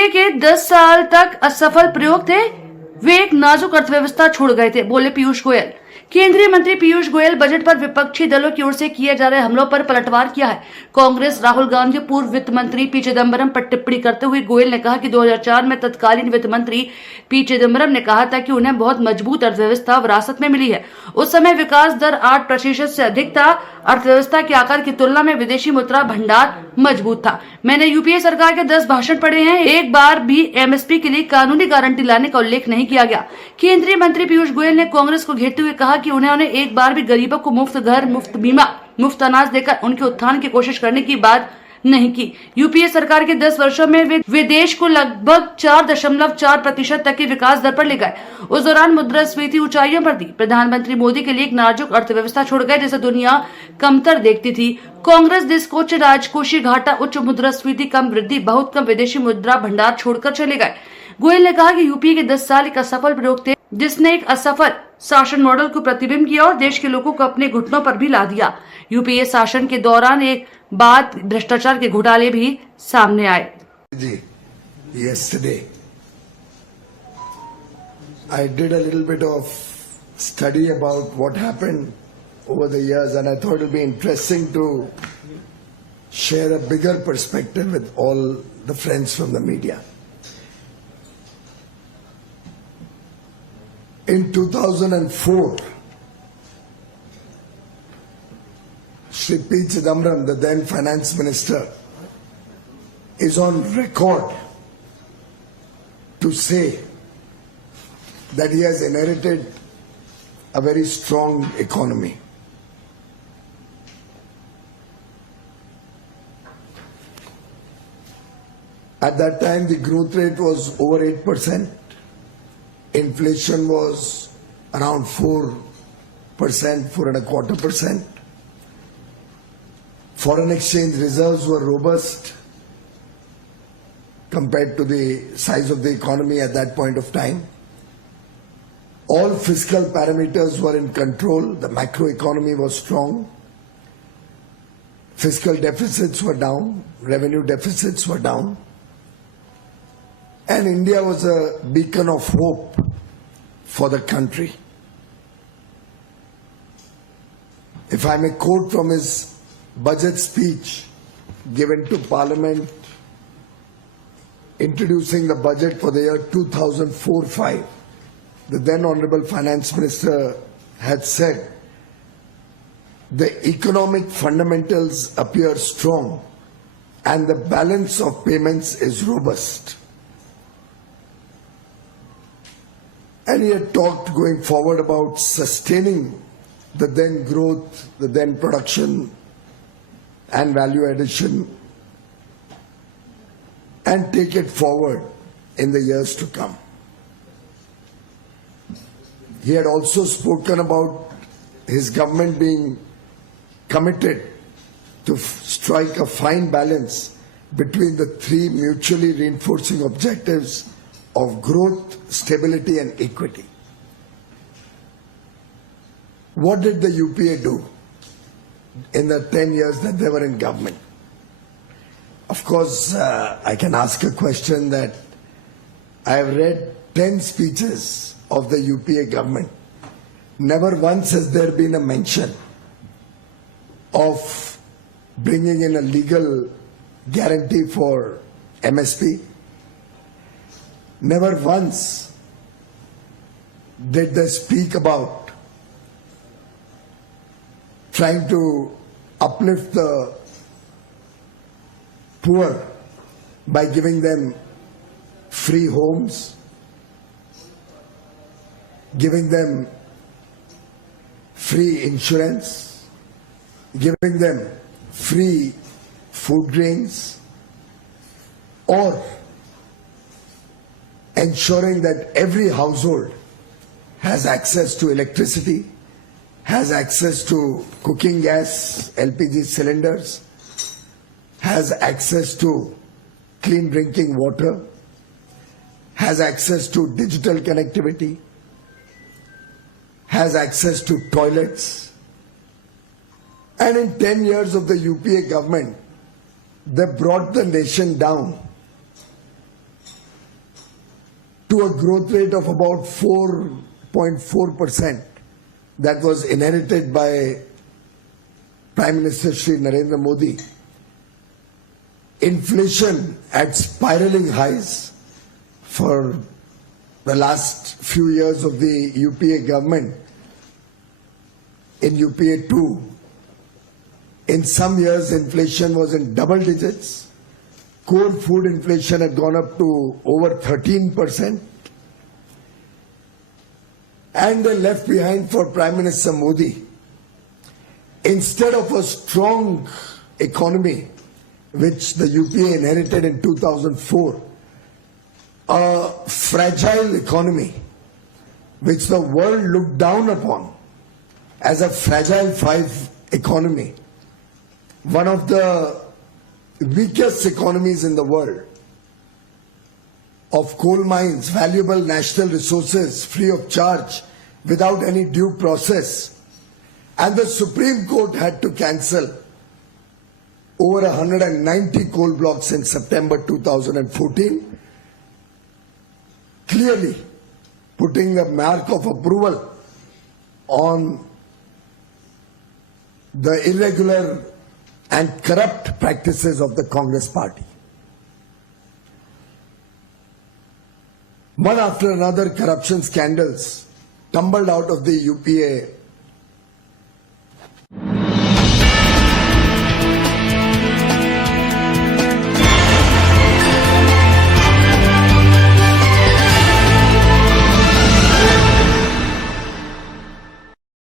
UPA के 10 साल तक असफल प्रयोग थे, वे एक नाजुक अर्थव्यवस्था छोड़ गए थे, बोले पीयूष गोयल। केंद्रीय मंत्री पीयूष गोयल बजट पर विपक्षी दलों की ओर से किए जा रहे हमलों पर पलटवार किया है। कांग्रेस राहुल गांधी पूर्व वित्त मंत्री पी चिदम्बरम पर टिप्पणी करते हुए गोयल ने कहा कि 2004 में तत्कालीन वित्त मंत्री पी चिदम्बरम ने कहा था कि उन्हें बहुत मजबूत अर्थव्यवस्था विरासत में मिली है। उस समय विकास दर 8% से अधिक था। अर्थव्यवस्था के आकार की तुलना में विदेशी मुद्रा भंडार मजबूत था। मैंने यूपीए सरकार के 10 भाषण पढ़े हैं, एक बार भी एमएसपी के लिए कानूनी गारंटी लाने का उल्लेख नहीं किया गया। केंद्रीय मंत्री पीयूष गोयल ने कांग्रेस को घेरते हुए कहा कि उन्होंने एक बार भी गरीबों को मुफ्त घर, मुफ्त बीमा, मुफ्त अनाज देकर उनके उत्थान की कोशिश करने की बात नहीं की। यूपीए सरकार के 10 वर्षों में वे देश को लगभग 4.4% तक की विकास दर पर ले गए। उस दौरान मुद्रास्फीति ऊंचाइयों पर थी। प्रधानमंत्री मोदी के लिए एक नाजुक अर्थव्यवस्था छोड़ गए जिसे दुनिया कमतर देखती थी। कांग्रेस देश को उच्च राजकोषीय घाटा, उच्च मुद्रास्फीति, कम वृद्धि, बहुत कम विदेशी मुद्रा भंडार छोड़कर चले गए। गोयल ने कहा कि यूपीए के 10 साल एक असफल प्रयोग थे जिसने एक असफल शासन मॉडल को प्रतिबिंब किया और देश के लोगों को अपने घुटनों पर भी ला दिया। यूपीए शासन के दौरान एक बाद भ्रष्टाचार के घोटाले भी सामने आए। Yesterday, I did a little bit of study about what happened over the years, and I thought it would be interesting to share a bigger perspective with all the friends from the media. In 2004, Shri P. Chidambaram, the then finance minister, is on record to say that he has inherited a very strong economy. At that time, the growth rate was over 8%. Inflation was around 4%, 4.25%. Foreign exchange reserves were robust compared to the size of the economy at that point of time. All fiscal parameters were in control. The macroeconomy was strong. Fiscal deficits were down. Revenue deficits were down. And India was a beacon of hope for the country. If I may quote from his budget speech given to Parliament introducing the budget for the year 2004-05, the then Honorable Finance Minister had said, the economic fundamentals appear strong and the balance of payments is robust. And he had talked going forward about sustaining the then growth, the then production and value addition, and take it forward in the years to come. He had also spoken about his government being committed to strike a fine balance between the three mutually reinforcing objectives of growth, stability and equity. What did the UPA do in the 10 years that they were in government? Of course, I can ask a question that I have read 10 speeches of the UPA government. Never once has there been a mention of bringing in a legal guarantee for MSP. Never once did they speak about trying to uplift the poor by giving them free homes, giving them free insurance, giving them free food grains, or ensuring that every household has access to electricity, has access to cooking gas, LPG cylinders, has access to clean drinking water, has access to digital connectivity, has access to toilets. And in 10 years of the UPA government, they brought the nation down to a growth rate of about 4.4% that was inherited by Prime Minister Shri Narendra Modi. Inflation at spiraling highs for the last few years of the UPA government. In UPA 2, in some years inflation was in double digits. Core food inflation had gone up to over 13%. And then left behind for Prime Minister Modi, instead of a strong economy, which the UPA inherited in 2004, a fragile economy, which the world looked down upon as a fragile five economy, one of the weakest economies in the world, of coal mines, valuable national resources free of charge without any due process. And the Supreme Court had to cancel over 190 coal blocks in September 2014, clearly putting a mark of approval on the irregular and corrupt practices of the Congress party. One after another corruption scandals tumbled out of the UPA